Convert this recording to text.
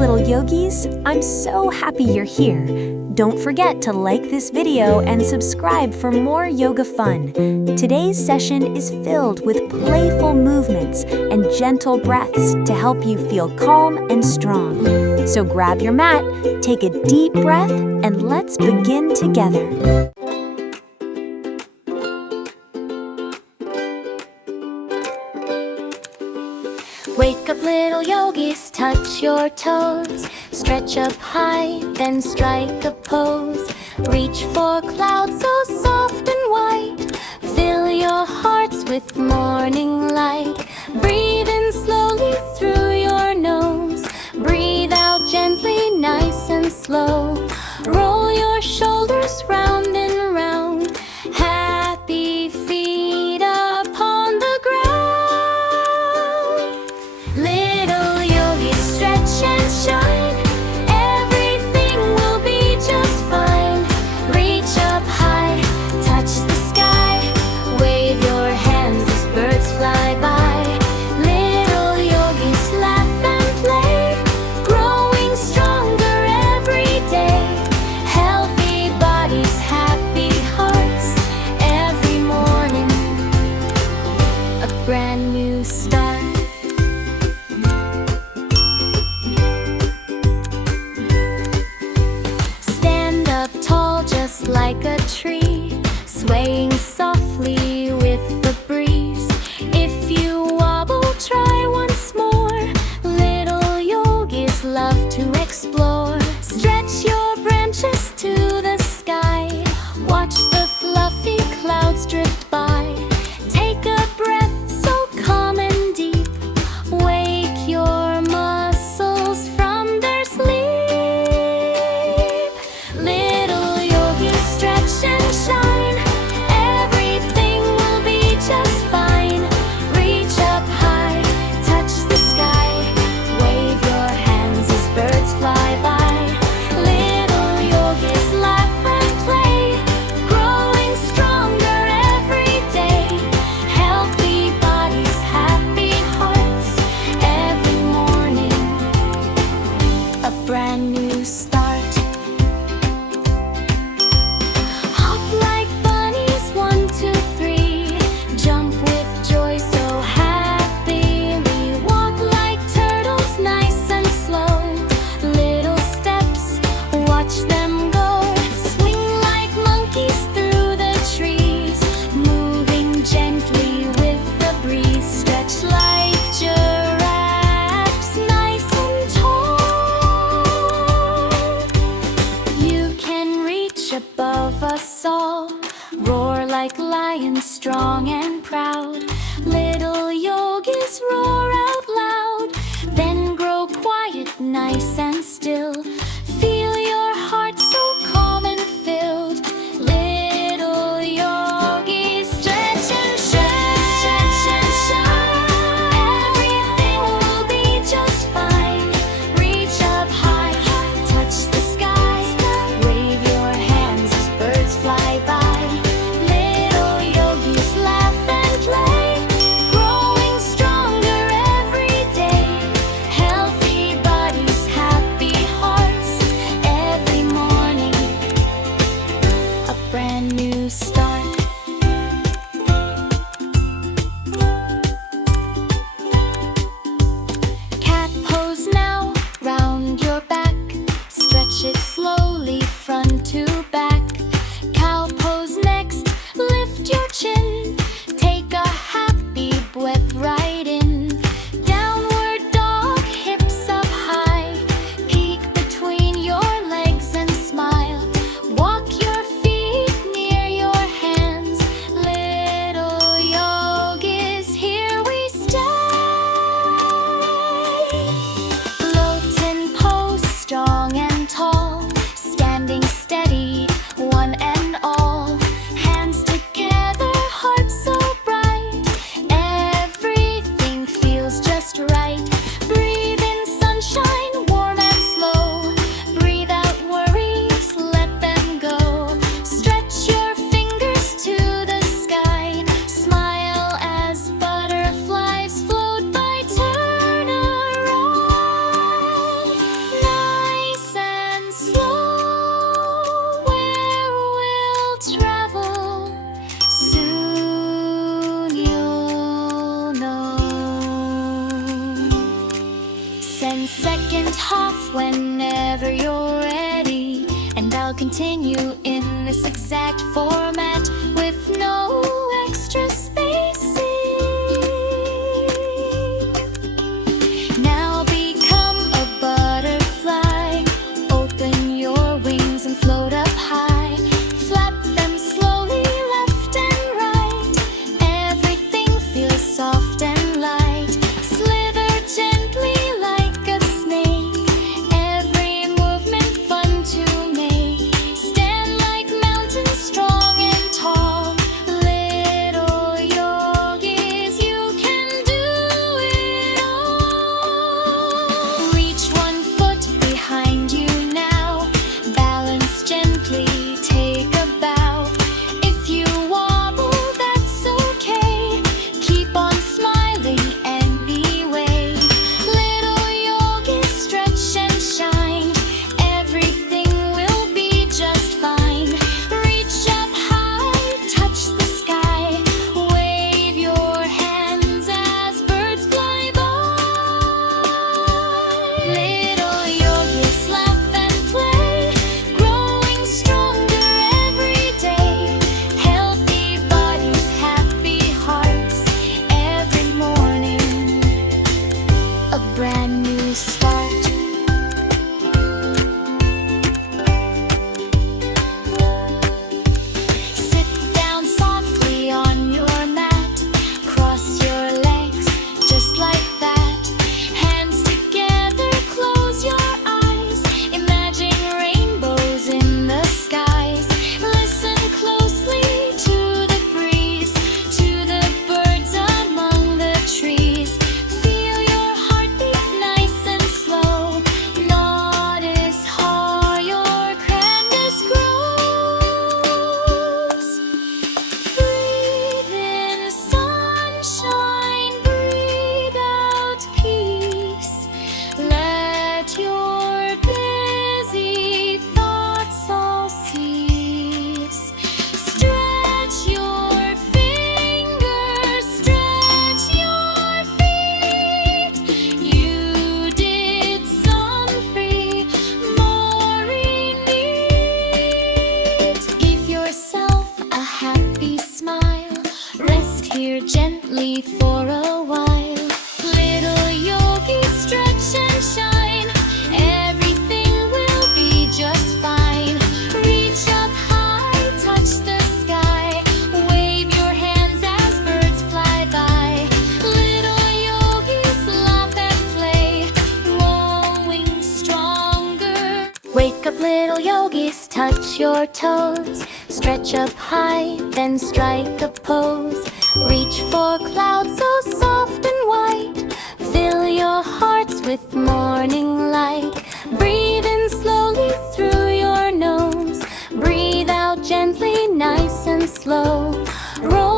little yogis, I'm so happy you're here. Don't forget to like this video and subscribe for more yoga fun. Today's session is filled with playful movements and gentle breaths to help you feel calm and strong. So grab your mat, take a deep breath, and let's begin together. Wake up, little yogis, touch your toes. Stretch up high, then strike a pose. Reach for clouds so soft and white. Fill your hearts with morning light. Breathe in slowly through your nose. Breathe out gently, nice and slow. Roll your shoulders round and round. Happy feet upon the ground. Little yogis, stretch and shine. Everything will be just fine. Reach up high, touch the sky. Wave your hands as birds fly by. Little yogis, laugh and play. Growing stronger every day. Healthy bodies, happy hearts. Every morning, a brand new start. Stand up tall just like a tree, swaying softly with the breeze. If you wobble, try once more. Little yogis love to explore. Stretch your branches to the sky. Watch the fluffy clouds drift by. Take a breath so calm and deep. Wake your muscles from their sleep. Little yogis, stretch and shine. Everything will be just fine. Reach up high, touch the sky. Wave your hands as birds fly by. Little yogis, laugh and play. Growing stronger every day. Healthy bodies, happy hearts. Every morning, a brand new start. Hop like bunnies, 1, 2, 3. Jump with joy so happily. Walk like turtles, nice and slow. Little steps, watch them go. Swing like monkeys through the trees. Moving gently with the breeze. Stretch like giraffes, nice and tall. You can reach above us all. Roar like lions, strong and proud. Little yogis, roar out loud. Then grow quiet, nice and still. Feel your heart so calm and filled. Little yogis, stretch and shine. Everything will be just fine. Reach up high, touch the sky. Wave your hands as birds fly by. Little yogis, laugh and play. Growing stronger every day. Healthy bodies, happy second half whenever you're ready, and I'll continue in this exact format with no extra spacing. Now become a butterfly, open your wings and float up high. Flap them slowly left and right, everything feels soft and light. Slither gently like a snake, every movement fun to make. Stand like mountains, strong and tall. Little yogis, you can do it all. Reach one foot behind you now, balance gently, take a bow. If you wobble, that's okay. Keep on smiling anyway. Little yogis, stretch and shine. Everything will be just fine. Reach up high, touch the sky. Wave your hands as birds fly by. Little yogis, laugh and play, growing stronger every day. Healthy bodies, happy hearts, every morning a brand new start. Sit down softly on your mat, cross your legs just like that. Hands together, close your eyes, imagine rainbows in the skies. Listen closely to the breeze, to the birds among the trees. Feel your heartbeat nice and slow. Notice how your kindness grows. Breathe in sunshine, breathe out peace. Let your busy thoughts all cease. Stretch your fingers, stretch your feet. You did some free, more neat. Give yourself a happy smile, rest here gently for a while. Little yogi, stretch and shine, everything will be just fine. Reach up high, touch the sky, wave your hands as birds fly by. Little yogis, laugh and play, growing stronger. Wake up, little yogis, touch your toes. Stretch up high, then strike a pose. Reach for clouds so soft and white. Fill your hearts with morning light. Breathe in slowly through your nose. Breathe out gently, nice and slow. Roll